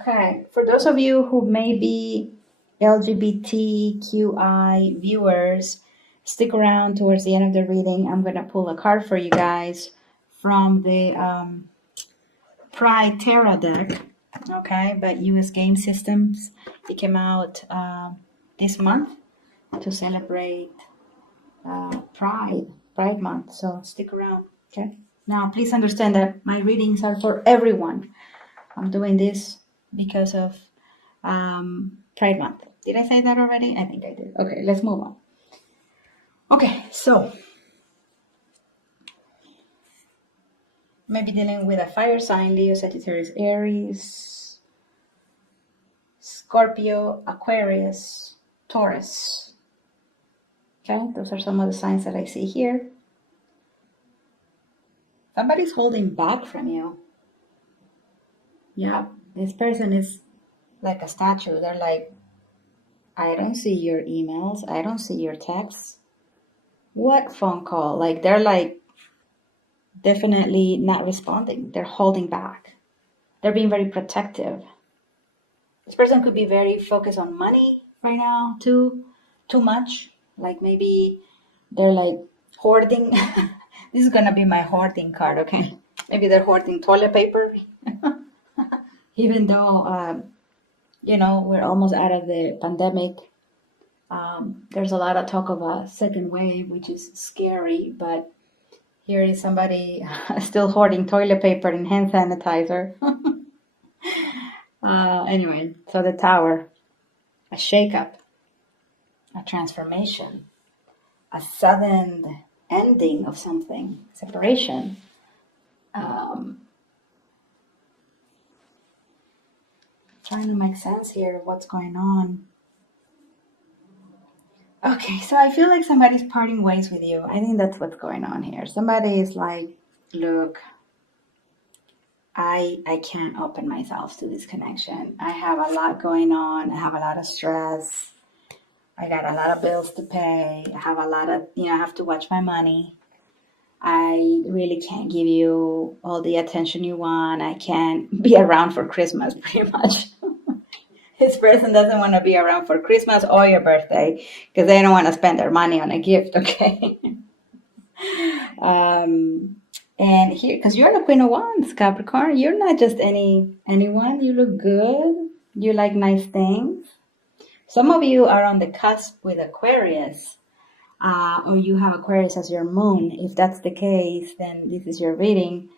Okay, for those of you who may be LGBTQI viewers, stick around towards the end of the reading. I'm going to pull a card for you guys from the Plethora deck, okay, by US Game Systems. It came out this month to celebrate Pride Month, so stick around, okay? Now, please understand that my readings are for everyone. I'm doing this because of Pride Month. Did I say that already? I think I did. Okay, let's move on. Okay, so maybe dealing with a fire sign, Leo, Sagittarius, Aries, Scorpio, Aquarius, Taurus. Okay, those are some of the signs that I see here. Somebody's holding back from you. Yeah, this person is like a statue. They're like, I don't see your emails. I don't see your texts. What phone call? Like, they're like definitely not responding. They're holding back. They're being very protective. This person could be very focused on money right now, too much. Like maybe they're like hoarding. This is gonna be my hoarding card, okay? Maybe they're hoarding toilet paper. Even though we're almost out of the pandemic. There's a lot of talk of a second wave, which is scary, but here is somebody still hoarding toilet paper and hand sanitizer. Anyway, so the Tower, a shakeup, a transformation, a sudden ending of something, separation. Trying to make sense here of what's going on. Okay, so I feel like somebody's parting ways with you. I think that's what's going on here. Somebody is like, look, I can't open myself to this connection. I have a lot going on. I have a lot of stress. I got a lot of bills to pay. I have a lot of, I have to watch my money. I really can't give you all the attention you want. I can't be around for Christmas, pretty much. This person doesn't want to be around for Christmas or your birthday because they don't want to spend their money on a gift, okay? And here, because you're the Queen of Wands, Capricorn, you're not just anyone. You look good. You like nice things. Some of you are on the cusp with Aquarius, or you have Aquarius as your moon. If that's the case, then this is your reading.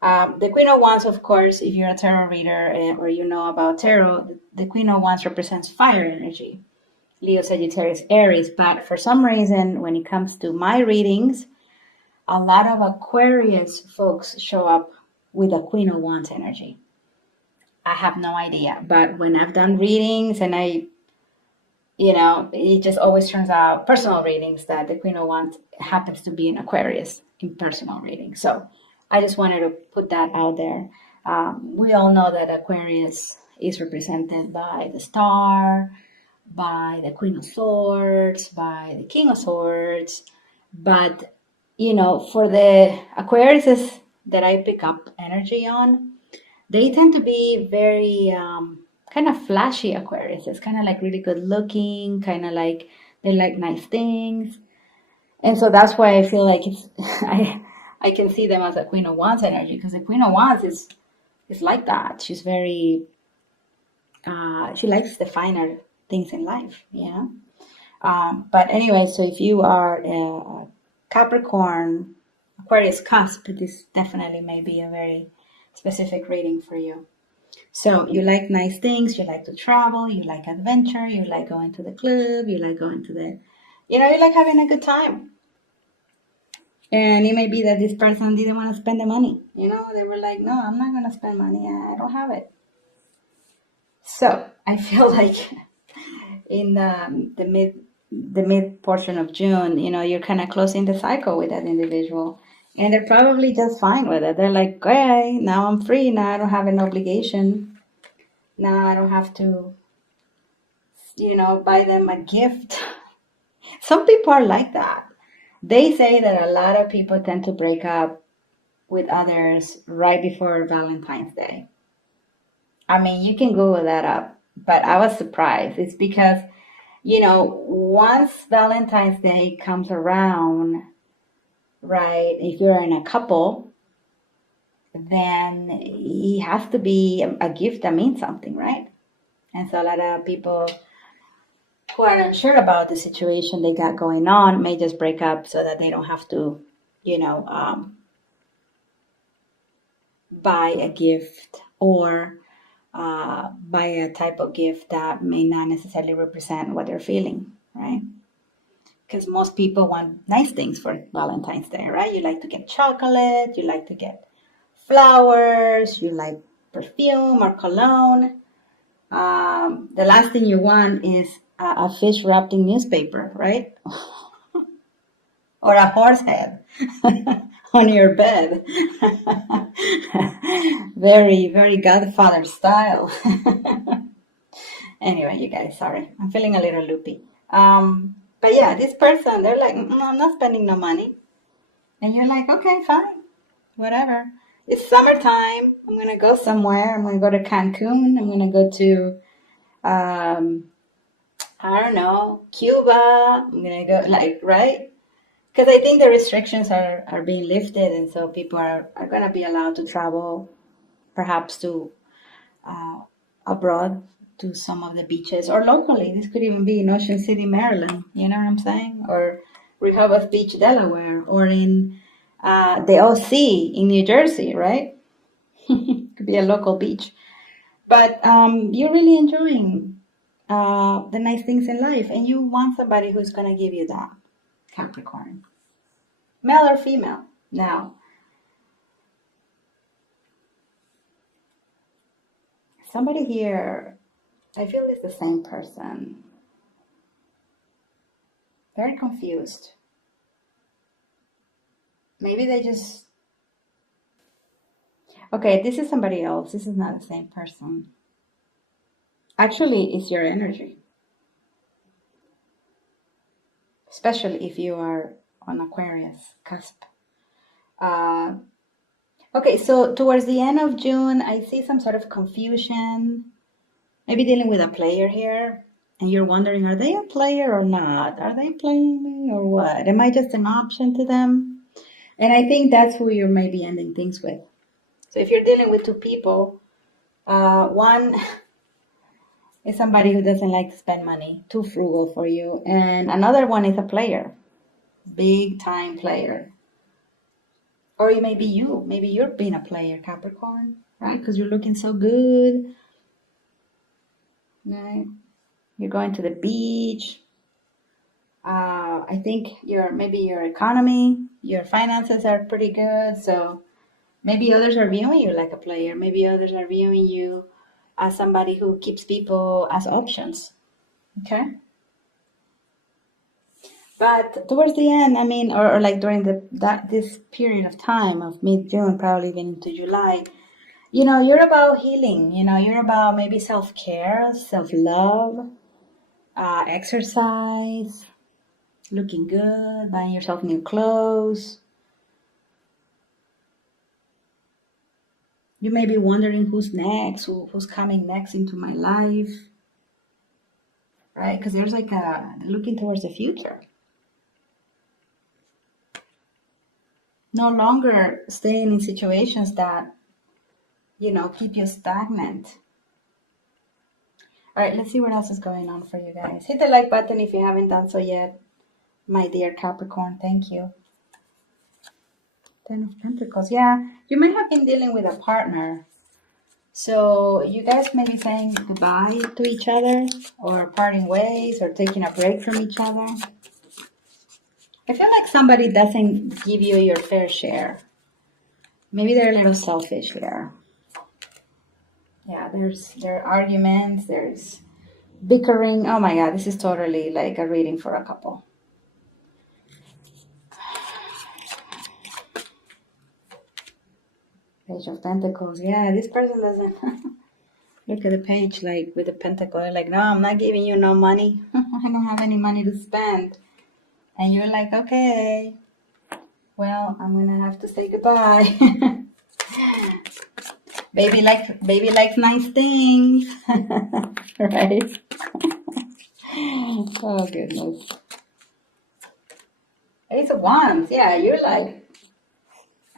The Queen of Wands, of course, if you're a tarot reader or you know about tarot, the Queen of Wands represents fire energy. Leo, Sagittarius, Aries. But for some reason, when it comes to my readings, a lot of Aquarius folks show up with a Queen of Wands energy. I have no idea. But when I've done readings and it just always turns out, personal readings, that the Queen of Wands happens to be an Aquarius in personal readings. So I just wanted to put that out there. We all know that Aquarius is represented by the Star, by the Queen of Swords, by the King of Swords. But, for the Aquariuses that I pick up energy on, they tend to be very kind of flashy Aquariuses, kind of like really good looking, kind of like they like nice things. And so that's why I feel like I can see them as a Queen of Wands energy, because the Queen of Wands is like that. She's very she likes the finer things in life, But anyway, so if you are a Capricorn, Aquarius cusp, this definitely may be a very specific reading for you. So you like nice things, you like to travel, you like adventure, you like going to the club, you like going to you like having a good time. And it may be that this person didn't want to spend the money. They were like, no, I'm not going to spend money. I don't have it. So I feel like in the mid portion of June, you're kind of closing the cycle with that individual. And they're probably just fine with it. They're like, okay, now I'm free. Now I don't have an obligation. Now I don't have to, buy them a gift. Some people are like that. They say that a lot of people tend to break up with others right before Valentine's Day. I mean, you can Google that up, but I was surprised. It's because, once Valentine's Day comes around, right, if you're in a couple, then it has to be a gift that means something, right? And so a lot of people who are unsure about the situation they got going on may just break up so that they don't have to, you know, um, buy a gift or buy a type of gift that may not necessarily represent what they're feeling, right? Because most people want nice things for Valentine's Day, right? You like to get chocolate, you like to get flowers, you like perfume or cologne. The last thing you want is a fish wrapped in newspaper, right? Or a horse head on your bed. Very, very Godfather style. Anyway, you guys, sorry. I'm feeling a little loopy. But yeah, this person, they're like, I'm not spending no money. And you're like, okay, fine, whatever. It's summertime. I'm going to go somewhere. I'm going to go to Cancun. I'm going to go to, I don't know, Cuba. I'm going to go, like, right? Because I think the restrictions are being lifted. And so people are going to be allowed to travel, perhaps to uh, abroad to some of the beaches or locally. This could even be in Ocean City, Maryland. You know what I'm saying? Or Rehoboth Beach, Delaware, or in the OC in New Jersey, right? Could be a local beach. But you're really enjoying the nice things in life, and you want somebody who's going to give you that, Capricorn, male or female. Now, somebody here, I feel it's the same person. Very confused. Maybe they just. Okay, this is somebody else. This is not the same person. Actually, it's your energy, especially if you are on Aquarius cusp. Uh, okay, so towards the end of June, I see some sort of confusion. Maybe dealing with a player here, and you're wondering, are they a player or not? Are they playing me or what? Am I just an option to them? And I think that's who you may be ending things with. So if you're dealing with two people, one is somebody who doesn't like to spend money, too frugal for you, and another one is a player, big time player. Or it may be you. Maybe you're being a player, Capricorn, right? Because you're looking so good, right? You're going to the beach. I think maybe your economy, your finances are pretty good. So maybe others are viewing you like a player. Maybe others are viewing you as somebody who keeps people as options. Okay. But towards the end, I mean, or like during this period of time of mid-June, probably even into July, you're about healing. You're about maybe self-care, self-love, exercise, looking good, buying yourself new clothes. You may be wondering who's next, who's coming next into my life, right? Because there's like looking towards the future. No longer staying in situations that, keep you stagnant. All right, let's see what else is going on for you guys. Hit the like button if you haven't done so yet, my dear Capricorn. Thank you. Ten of Pentacles. Yeah, you may have been dealing with a partner. So you guys may be saying goodbye to each other or parting ways or taking a break from each other. I feel like somebody doesn't give you your fair share. Maybe they're a little selfish here. Yeah, there are arguments, there's bickering. Oh my God, this is totally like a reading for a couple. Page of Pentacles. Yeah, this person doesn't look at the page like with the pentacle. They're like, no, I'm not giving you no money. I don't have any money to spend. And you're like, okay, well, I'm going to have to say goodbye. Baby likes nice things. Right? Oh goodness. Ace of Wands. Yeah, you're like,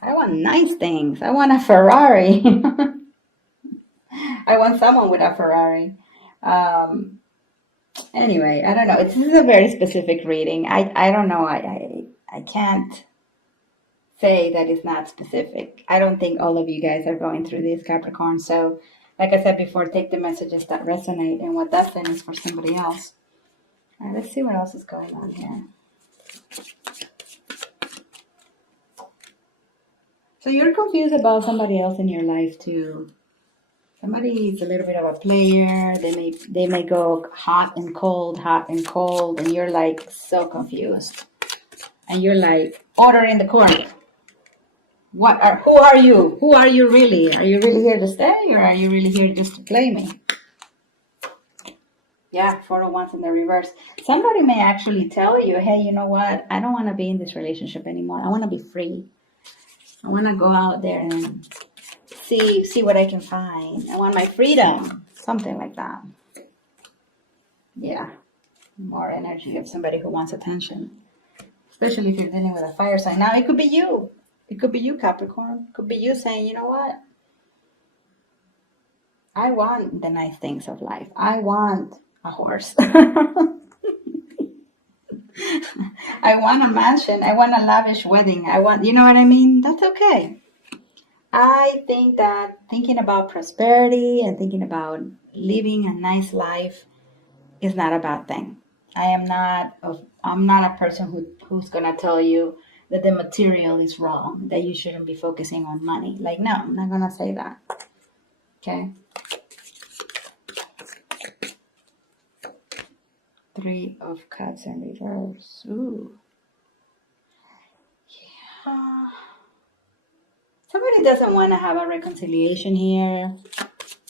I want nice things. I want a Ferrari. I want someone with a Ferrari. Um, anyway, I don't know. This is a very specific reading. I don't know. I can't say that it's not specific. I don't think all of you guys are going through this, Capricorn. So, like I said before, take the messages that resonate, and what doesn't is for somebody else. All right, let's see what else is going on here. So you're confused about somebody else in your life too. Somebody is a little bit of a player. They may go hot and cold, and you're like so confused. And you're like, order in the corner. Who are you? Who are you really? Are you really here to stay, or are you really here just to play me? Yeah, 4 of Wands in the reverse. Somebody may actually tell you, hey, you know what? I don't want to be in this relationship anymore. I want to be free. I want to go out there and see what I can find. I want my freedom. Something like that. Yeah. More energy of somebody who wants attention. Especially if you're dealing with a fire sign. Now, it could be you. It could be you, Capricorn. It could be you saying, you know what? I want the nice things of life. I want a horse. I want a mansion. I want a lavish wedding. You know what I mean? That's okay. I think that thinking about prosperity and thinking about living a nice life is not a bad thing. I'm not a person who's gonna tell you that the material is wrong, that you shouldn't be focusing on money. Like, no, I'm not gonna say that. Okay. 3 of Cups in reverse. Ooh. Yeah. Somebody doesn't want to have a reconciliation here.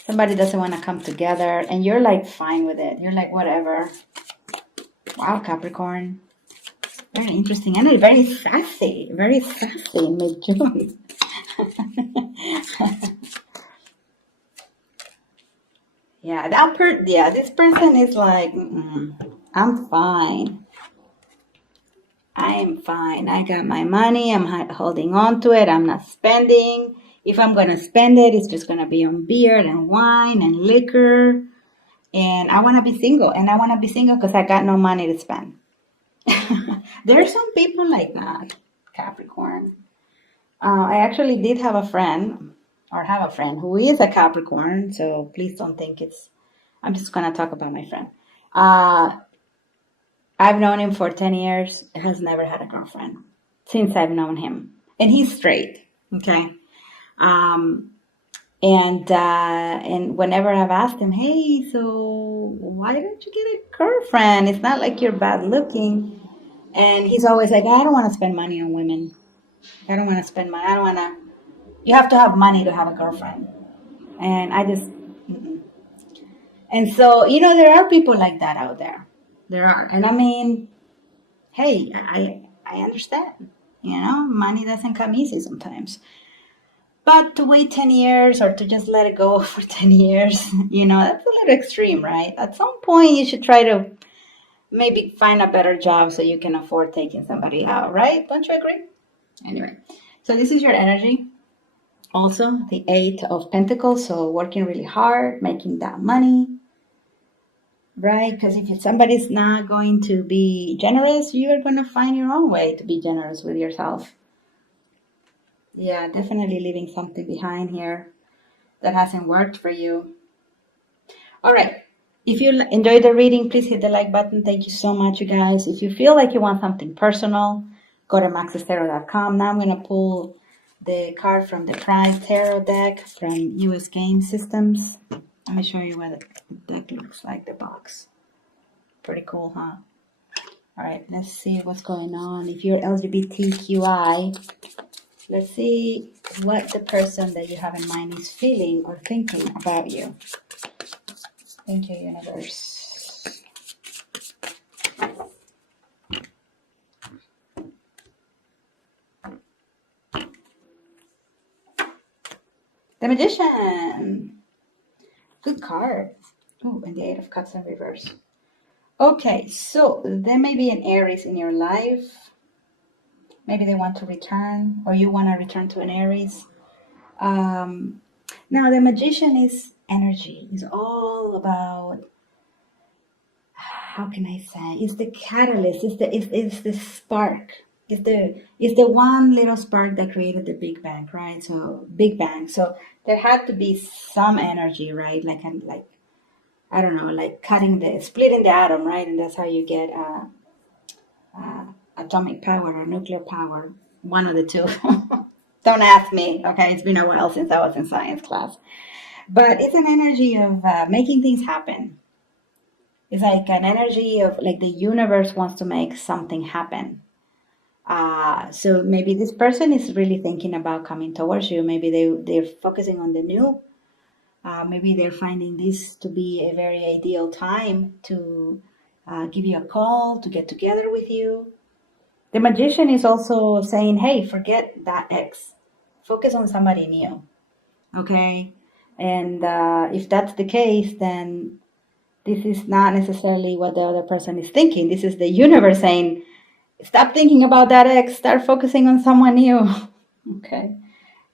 Somebody doesn't want to come together, and you're like fine with it. You're like, whatever. Wow, Capricorn. Very interesting. And very sassy. Very sassy in mid-June. Yeah, this person is like, I'm fine. I am fine. I got my money. I'm holding on to it. I'm not spending. If I'm going to spend it, it's just going to be on beer and wine and liquor. And I want to be single. And I want to be single because I got no money to spend. There are some people like that, Capricorn. I actually did have a friend who is a Capricorn. So please don't think I'm just going to talk about my friend. I've known him for 10 years. He has never had a girlfriend since I've known him. And he's straight, okay? And whenever I've asked him, hey, so why don't you get a girlfriend? It's not like you're bad looking. And he's always like, I don't want to spend money on women. I don't want to spend money. You have to have money to have a girlfriend. And I just, and so, there are people like that out there. There are. And I mean, hey, I understand. Money doesn't come easy sometimes. But to wait 10 years or to just let it go for 10 years, that's a little extreme, right? At some point, you should try to maybe find a better job so you can afford taking somebody out, right? Don't you agree? Anyway, so this is your energy. Also, the 8 of Pentacles. So working really hard, making that money. Right? Because if somebody's not going to be generous, you're going to find your own way to be generous with yourself. Yeah, definitely leaving something behind here that hasn't worked for you. All right. If you enjoyed the reading, please hit the like button. Thank you so much, you guys. If you feel like you want something personal, go to maxestero.com. Now I'm going to pull the card from the Prize Tarot deck from US Game Systems. Let me show you what the deck looks like, the box. Pretty cool, huh? All right, let's see what's going on. If you're LGBTQI, let's see what the person that you have in mind is feeling or thinking about you. Thank you, universe. The Magician. Good card. Oh, and the Eight of Cups in reverse. Okay, so there may be an Aries in your life. Maybe they want to return, or you want to return to an Aries. Um, Now, the Magician is energy. It's all about, how can I say? It's the catalyst. It's the spark. It's the one little spark that created the Big Bang, right? So Big Bang. So there had to be some energy, right? Like I don't know, like splitting the atom, right? And that's how you get atomic power or nuclear power. One of the two. Don't ask me. Okay, it's been a while since I was in science class. But it's an energy of making things happen. It's like an energy of like the universe wants to make something happen. So maybe this person is really thinking about coming towards you. Maybe they're focusing on the new. Maybe they're finding this to be a very ideal time to give you a call, to get together with you. The magician is also saying, hey, forget that ex. Focus on somebody new. Okay? And if that's the case, then this is not necessarily what the other person is thinking. This is the universe saying, stop thinking about that ex, start focusing on someone new. Okay.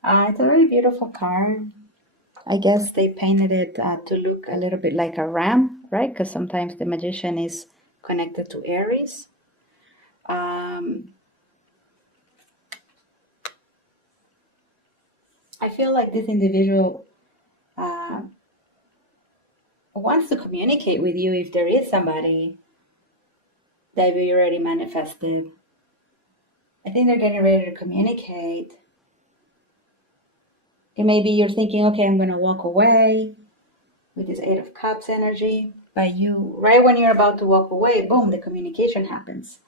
It's a really beautiful card. I guess they painted it to look a little bit like a ram, right? Because sometimes the magician is connected to Aries. I feel like this individual wants to communicate with you if there is somebody that we already manifested. I think they're getting ready to communicate. And maybe you're thinking, okay, I'm going to walk away with this Eight of Cups energy. But right when you're about to walk away, boom, the communication happens.